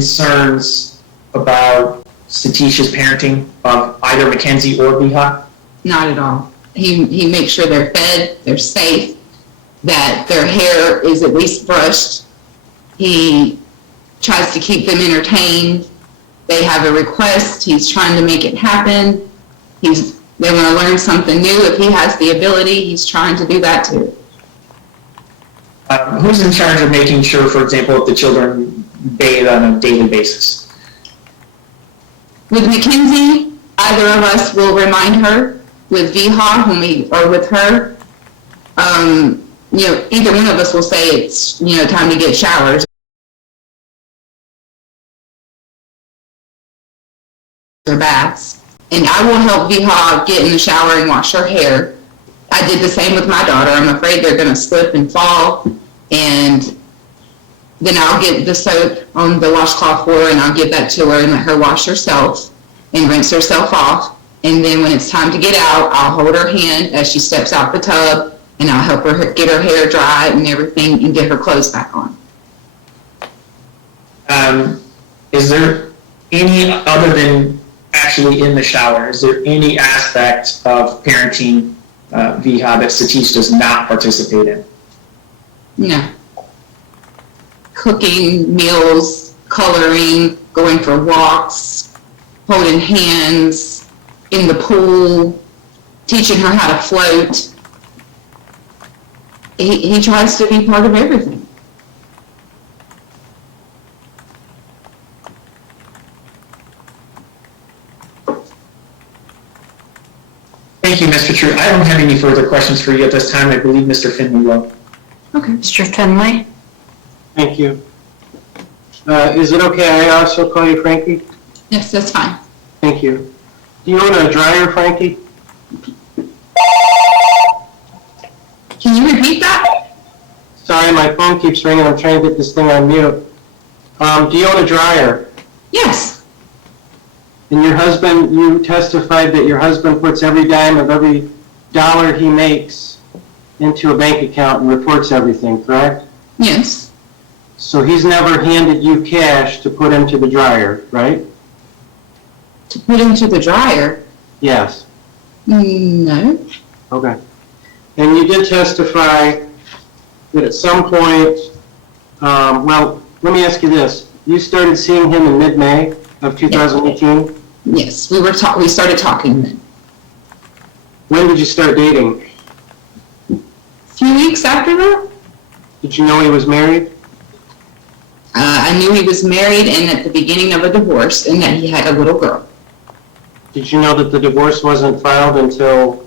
concerns about Satish's parenting of either Mackenzie or Viha? Not at all. He makes sure they're fed, they're safe, that their hair is at least brushed. He tries to keep them entertained. They have a request, he's trying to make it happen. They want to learn something new. If he has the ability, he's trying to do that too. Who's in charge of making sure, for example, if the children bathe on a daily basis? With Mackenzie, either of us will remind her. With Viha, when we are with her, either one of us will say it's, time to get showers or baths. And I will help Viha get in the shower and wash her hair. I did the same with my daughter. I'm afraid they're going to slip and fall. And then I'll get the soap on the washcloth for her and I'll give that to her and let her wash herself and rinse herself off. And then when it's time to get out, I'll hold her hand as she steps out the tub and I'll help her get her hair dry and everything and get her clothes back on. Is there any, other than actually in the shower, is there any aspect of parenting Viha that Satish does not participate in? No. Cooking, meals, coloring, going for walks, holding hands, in the pool, teaching her how to float. He tries to be part of everything. Thank you, Ms. Potru. I don't have any further questions for you at this time. I believe Mr. Finley will. Okay. Mr. Finley? Thank you. Is it okay I also call you Frankie? Yes, that's fine. Thank you. Do you own a dryer, Frankie? Can you repeat that? Sorry, my phone keeps ringing. I'm trying to get this thing on mute. Do you own a dryer? Yes. And your husband, you testified that your husband puts every dime of every dollar he makes into a bank account and reports everything, correct? Yes. So he's never handed you cash to put into the dryer, right? To put into the dryer? Yes. No. Okay. And you did testify that at some point, well, let me ask you this. You started seeing him in mid-May of 2018? Yes, we started talking then. When did you start dating? A few weeks after that? Did you know he was married? I knew he was married and at the beginning of a divorce and that he had a little girl. Did you know that the divorce wasn't filed until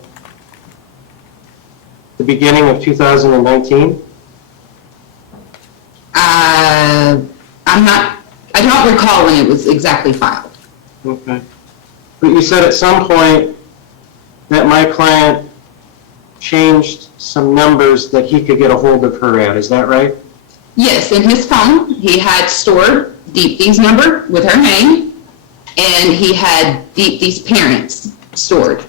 the beginning of 2019? I don't recall when it was exactly filed. Okay. But you said at some point that my client changed some numbers that he could get a hold of her at. Is that right? Yes, in his phone, he had stored Deepti's number with her name, and he had Deepti's parents stored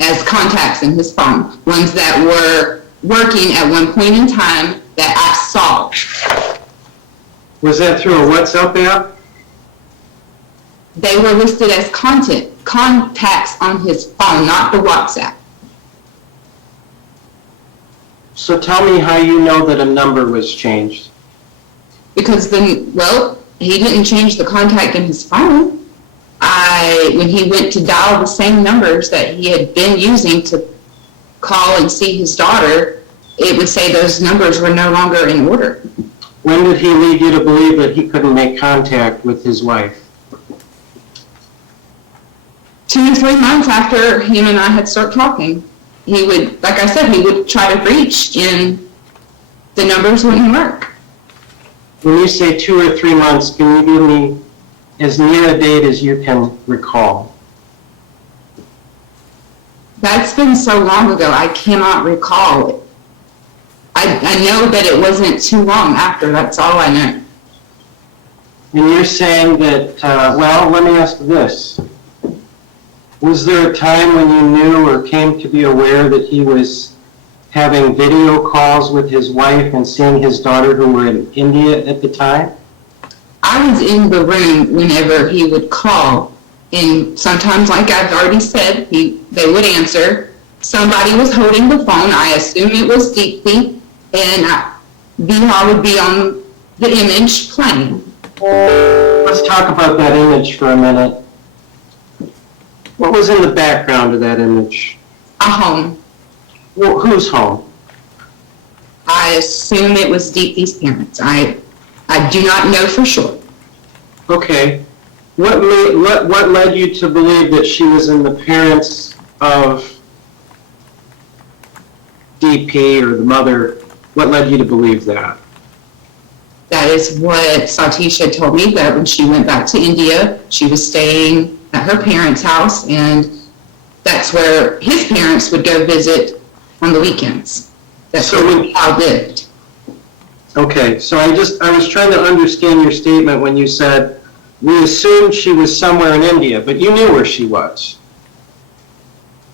as contacts in his phone, ones that were working at one point in time that I saw. Was that through a WhatsApp app? They were listed as contacts on his phone, not the WhatsApp. So tell me how you know that a number was changed. Because then, well, he didn't change the contact in his phone. When he went to dial the same numbers that he had been using to call and see his daughter, it would say those numbers were no longer in order. When did he lead you to believe that he couldn't make contact with his wife? 2 to 3 months after him and I had started talking. He would, like I said, he would try to reach and the numbers wouldn't work. When you say 2 or 3 months, can you give me as near a date as you can recall? That's been so long ago, I cannot recall it. I know that it wasn't too long after, that's all I know. And you're saying that, well, let me ask this. Was there a time when you knew or came to be aware that he was having video calls with his wife and seeing his daughter who were in India at the time? I was in the room whenever he would call, and sometimes, like I've already said, they would answer. Somebody was holding the phone. I assume it was Deeply, and Viha would be on the image playing. Let's talk about that image for a minute. What was in the background of that image? A home. Well, whose home? I assume it was Deeply's parents. I do not know for sure. Okay. What led you to believe that she was in the parents of DP or the mother? What led you to believe that? That is what Satish had told me, that when she went back to India, she was staying at her parents' house, and that's where his parents would go visit on the weekends. That's So where Viha lived. Okay, so I was trying to understand your statement when you said, we assumed she was somewhere in India, but you knew where she was.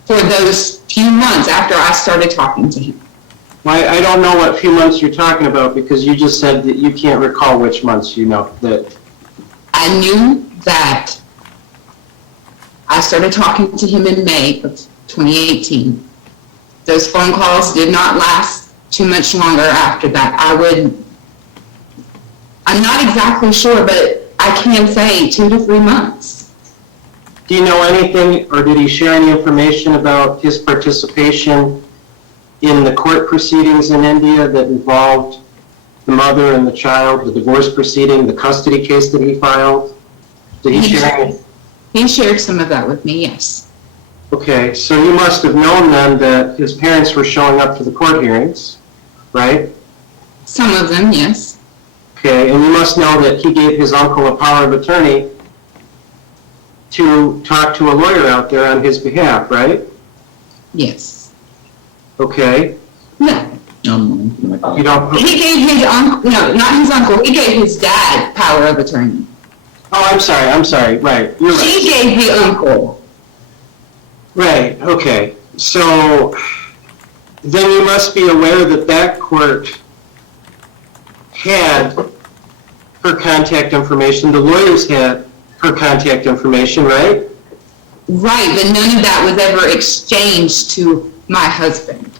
For those few months after I started talking to him. Well, I don't know what few months you're talking about because you just said that you can't recall which months you know that. I knew that I started talking to him in May of 2018. Those phone calls did not last too much longer after that. I'm not exactly sure, but I can say 2 to 3 months. Do you know anything, or did he share any information about his participation in the court proceedings in India that involved the mother and the child, the divorce proceeding, the custody case that he filed? Did he share any? He shared some of that with me, yes. Okay, so you must have known then that his parents were showing up to the court hearings, right? Some of them, yes. Okay, and you must know that he gave his uncle a power of attorney to talk to a lawyer out there on his behalf, right? Yes. Okay. No. You don't. He gave his uncle, no, not his uncle, he gave his dad power of attorney. Oh, I'm sorry, right, you're right. He gave the uncle. Right, okay. So then you must be aware that that court had her contact information, the lawyers had her contact information, right? Right, but none of that was ever exchanged to my husband.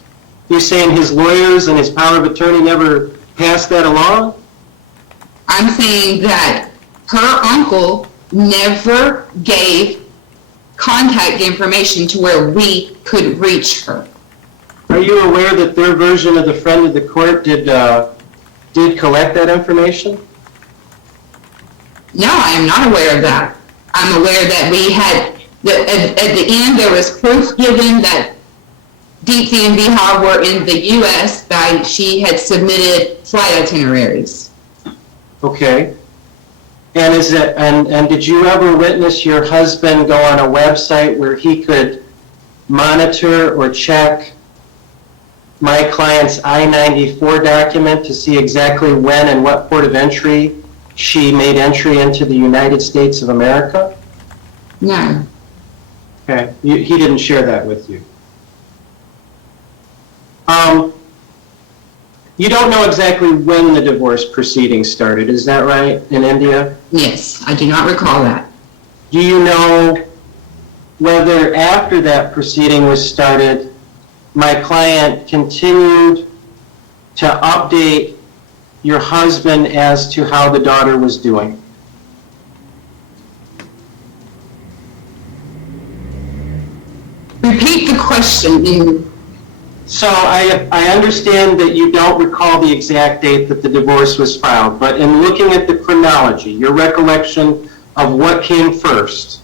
You're saying his lawyers and his power of attorney never passed that along? I'm saying that her uncle never gave contact information to where we could reach her. Are you aware that their version of the friend of the court did collect that information? No, I am not aware of that. I'm aware that we had, at the end, there was proof given that Deepthi and Viha were in the U.S. by she had submitted flight itineraries. Okay. And and did you ever witness your husband go on a website where he could monitor or check my client's I-94 document to see exactly when and what port of entry she made entry into the United States of America? No. Okay, he didn't share that with you. You don't know exactly when the divorce proceedings started, is that right, in India? Yes, I do not recall that. Do you know whether after that proceeding was started, my client continued to update your husband as to how the daughter was doing? Repeat the question. So I understand that you don't recall the exact date that the divorce was filed, but in looking at the chronology, your recollection of what came first,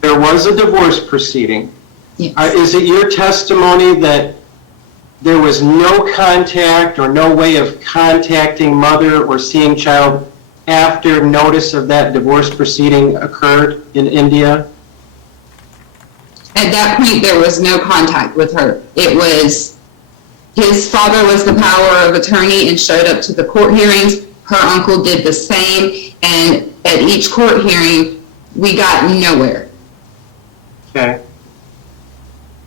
there was a divorce proceeding. Yes. Is it your testimony that there was no contact or no way of contacting mother or seeing child after notice of that divorce proceeding occurred in India? At that point, there was no contact with her. It was, his father was the power of attorney and showed up to the court hearings. Her uncle did the same, and at each court hearing, we got nowhere. Okay.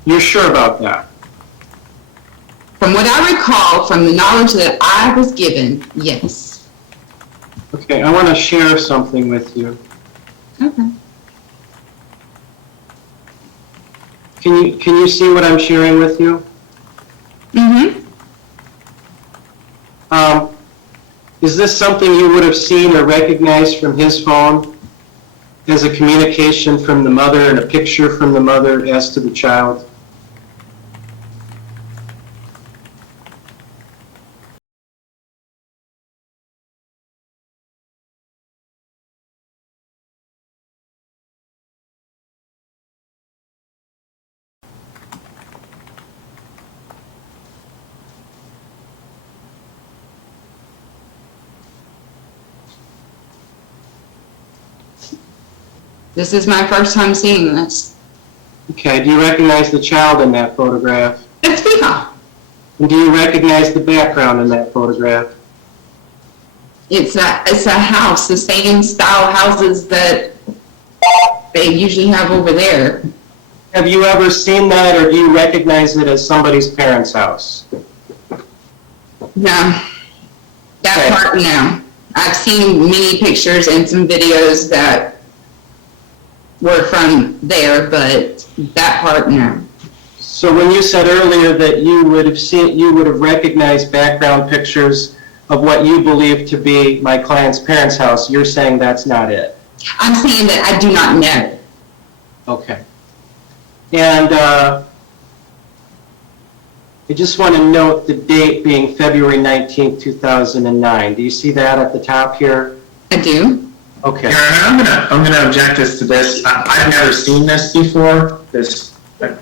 You're sure about that? From what I recall, from the knowledge that I was given, yes. Okay, I want to share something with you. Okay. Can you see what I'm sharing with you? Mm-hmm. Is this something you would have seen or recognized from his phone as a communication from the mother and a picture from the mother as to the child? This is my first time seeing this. Okay, do you recognize the child in that photograph? It's Viha. And do you recognize the background in that photograph? It's a house, the same style houses that they usually have over there. Have you ever seen that, or do you recognize it as somebody's parents' house? No. That Okay. part, no. I've seen many pictures and some videos that were from there, but that part, no. So when you said earlier that you would have recognized background pictures of what you believe to be my client's parents' house, you're saying that's not it? I'm saying that I do not know. Okay. And I just want to note the date being February 19th, 2009. Do you see that at the top here? I do. Okay. Aaron, I'm gonna object as to this. I've never seen this before, but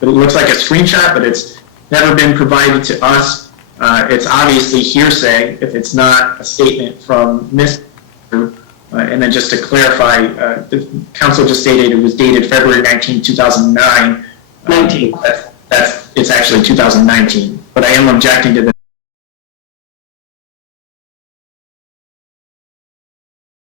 it looks like a screenshot, but it's never been provided to us. It's obviously hearsay if it's not a statement from Ms. Potru. And then just to clarify, the council just stated it was dated February 19, 2009. 19. It's actually 2019, but I am objecting to the